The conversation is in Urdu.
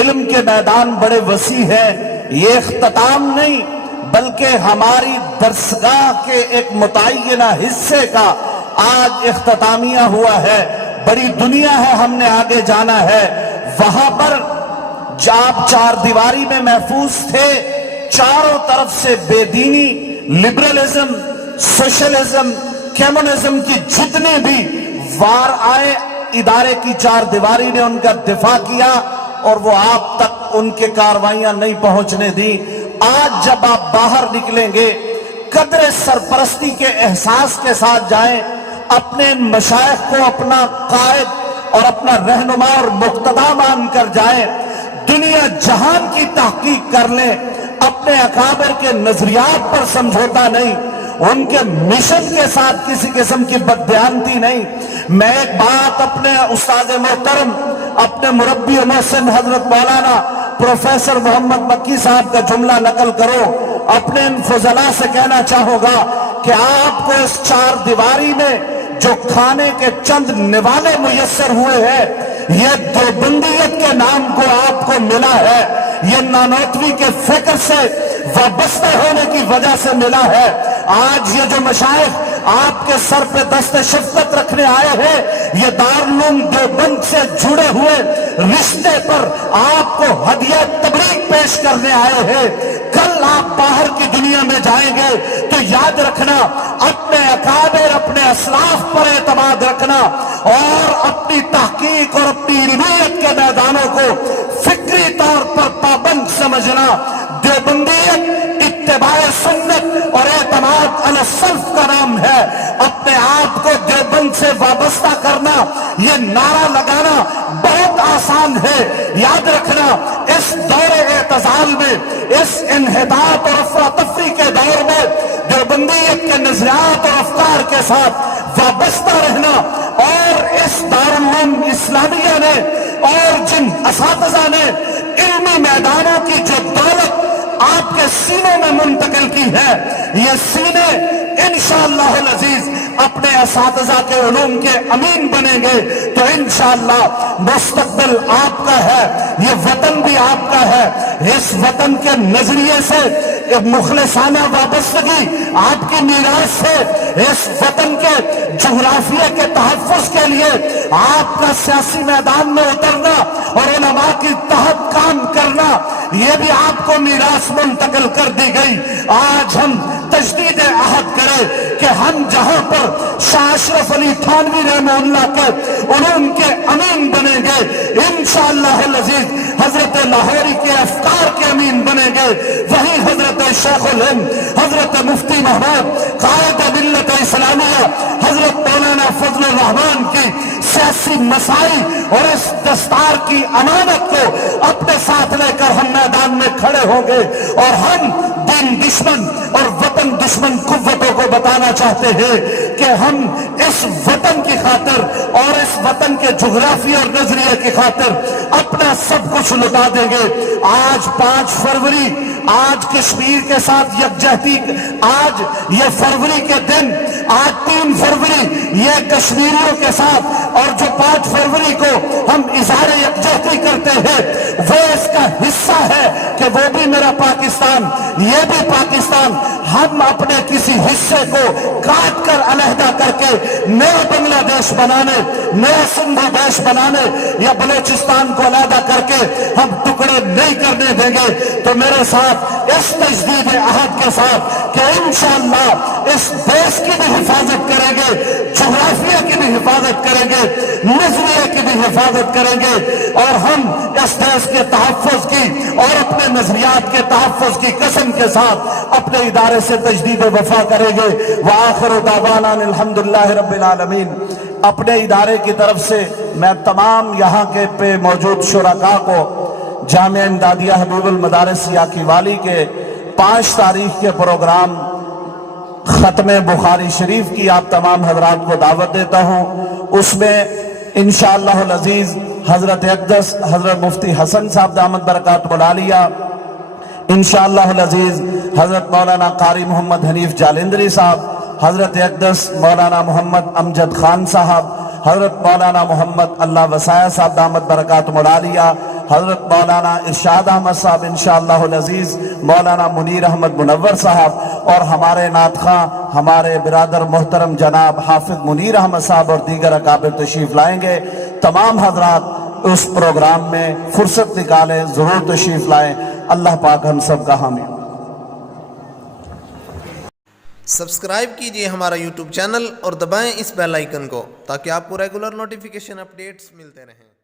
علم کے میدان بڑے وسیع ہیں. یہ اختتام نہیں بلکہ ہماری درسگاہ کے ایک متعینہ حصے کا آج اختتامیہ ہوا ہے. بڑی دنیا ہے, ہم نے آگے جانا ہے. وہاں پر آپ چار دیواری میں محفوظ تھے, چاروں طرف سے بے دینی, لبرلزم, سوشلزم, کمیونزم کی جتنے بھی وار آئے, ادارے کی چار دیواری نے ان کا دفاع کیا اور وہ آپ تک ان کے کارروائیاں نہیں پہنچنے دی. آج جب آپ باہر نکلیں گے قدر سرپرستی کے احساس کے ساتھ جائیں, اپنے مشائخ کو اپنا قائد اور اپنا رہنما اور مقتدا مان کر جائیں, دنیا جہان کی تحقیق کر لیں, اپنے اکابر کے نظریات پر سمجھوتا نہیں, ان کے مشن کے ساتھ کسی قسم کی بددیانتی نہیں. میں ایک بات اپنے استاد محترم, اپنے مربی و محسن حضرت مولانا پروفیسر محمد مکی صاحب کا جملہ نقل کرو, اپنے ان فضلاء سے کہنا چاہوں گا کہ آپ کو اس چار دیواری میں جو کھانے کے چند نوالے میسر ہوئے ہیں, یہ دیوبندیت کے نام کو آپ کو ملا ہے, یہ نانوتوی کے فکر سے وابستہ ہونے کی وجہ سے ملا ہے. آج یہ جو مشائخ آپ کے سر پہ دست شفقت رکھنے آئے ہیں, یہ دارالعلوم دیوبند سے جڑے ہوئے رشتے پر آپ کو ہدیہ تبریک پیش کرنے آئے ہیں. کل آپ باہر کی دنیا میں جائیں گے تو یاد رکھنا, اپنے اکابر, اپنے اسلاف پر اعتماد رکھنا اور اپنی تحقیق اور اپنی علمیت کے میدانوں کو فکری طور پر پابند سمجھنا. دیوبندیت اتباع سنت اور اعتماد علی السلف کا نام ہے. اپنے آپ کو دیوبند سے وابستہ کرنا, یہ نعرہ لگانا بہت آسان ہے. یاد رکھنا, اس دور اعتزال میں, اس انحطاط اور افراتفری کے دور میں دیوبندیت کے نظریات اور افکار کے ساتھ وابستہ رہنا, اور اس دارالعلوم اسلامیہ نے اور جن اساتذہ نے علمی میدانوں کی جو دولت آپ کے سینے میں منتقل کی ہے, یہ سینے انشاءاللہ العزیز اپنے اساتذہ کے علوم کے امین بنیں گے تو انشاءاللہ مستقبل آپ کا ہے, یہ وطن بھی آپ کا ہے. اس وطن کے نظریے سے مخلصانہ وابستگی آپ کی میراث سے, اس وطن کے جغرافیہ کے تحفظ کے لیے آپ کا سیاسی میدان میں اترنا اور علماء کی تحت کام کرنا, یہ بھی آپ کو میراث منتقل کر دی گئی. آج ہم تجدید عہد کریں کہ ہم جہاں پر شاہ اشرف علی تھانوی رحمہ اللہ کے علوم کے امین بنیں گے, انشاءاللہ العزیز حضرت لاہوری کے افکار کے امین بنیں گے, وہی حضرت شیخ الہند حضرت مفتی محمود قائد ملت اسلامیہ حضرت مولانا فضل الرحمان کی سیاسی مسائی اور اس دستار کی امانت کو اپنے ساتھ لے کر ہم میدان میں کھڑے ہوں گے, اور ہم دین دشمن اور وطن دشمن قوتوں کو بتانا چاہتے ہیں کہ ہم اس وطن کی خاطر اور اس وطن کے جغرافی اور نظریے کی خاطر اپنا سب کچھ لٹا دیں گے. آج 5 فروری, آج کشمیر کے ساتھ یکجہتی, آج یہ فروری کے دن, آج 3 فروری یہ کشمیریوں کے ساتھ, اور جو 5 فروری کو ہم اظہار یکجہتی کرتے ہیں وہ اس کا حصہ ہے کہ وہ بھی میرا پاکستان, یہ بھی پاکستان. ہم اپنے کسی حصے کو کاٹ کر علیحدہ کر کے نیا بنگلہ دیش بنانے, نیا سندھ دیش بنانے یا بلوچستان کو علیحدہ کر کے ہم ٹکڑے نہیں کرنے دیں گے. تو میرے ساتھ اس تجدید عہد کے ساتھ کہ انشاءاللہ اس دیش کی بھی حفاظت کریں گے, جغرافیہ کی بھی حفاظت کریں گے, نظریے کی بھی حفاظت کریں گے, اور ہم اس دیش کے تحفظ کی اور اپنے نظریات کے تحفظ کی قسم کے ساتھ اپنے ادارے سے تجدید وفا کریں گے. وآخر دعوانا الحمدللہ رب العالمین. اپنے ادارے کی طرف سے میں تمام یہاں کے پہ موجود شرکاء کو جامعہ امدادیہ حبیب المدارس یاکی والی کے 5 تاریخ کے پروگرام ختم بخاری شریف کی آپ تمام حضرات کو دعوت دیتا ہوں. اس میں انشاءاللہ العزیز حضرت اقدس حضرت مفتی حسن صاحب دامت برکات العالیہ, انشاءاللہ العزیز حضرت مولانا قاری محمد حنیف جالندری صاحب, حضرت اقدس مولانا محمد امجد خان صاحب, حضرت مولانا محمد اللہ وسایہ صاحب دامت برکات العالیہ, حضرت مولانا ارشاد احمد صاحب انشاءاللہ العزیز، مولانا منیر احمد منور صاحب، اور ہمارے نعت خواں ہمارے برادر محترم جناب حافظ منیر احمد صاحب اور دیگر اکابر تشریف لائیں گے۔ تمام حضرات اس پروگرام میں فرصت نکالیں، ضرور تشریف لائیں۔ اللہ پاک ہم سب کا حامی۔ سبسکرائب کیجئے ہمارا یوٹیوب چینل اور دبائیں اس بیل آئیکن کو تاکہ آپ کو ریگولر نوٹیفیکیشن اپڈیٹس ملتے رہیں۔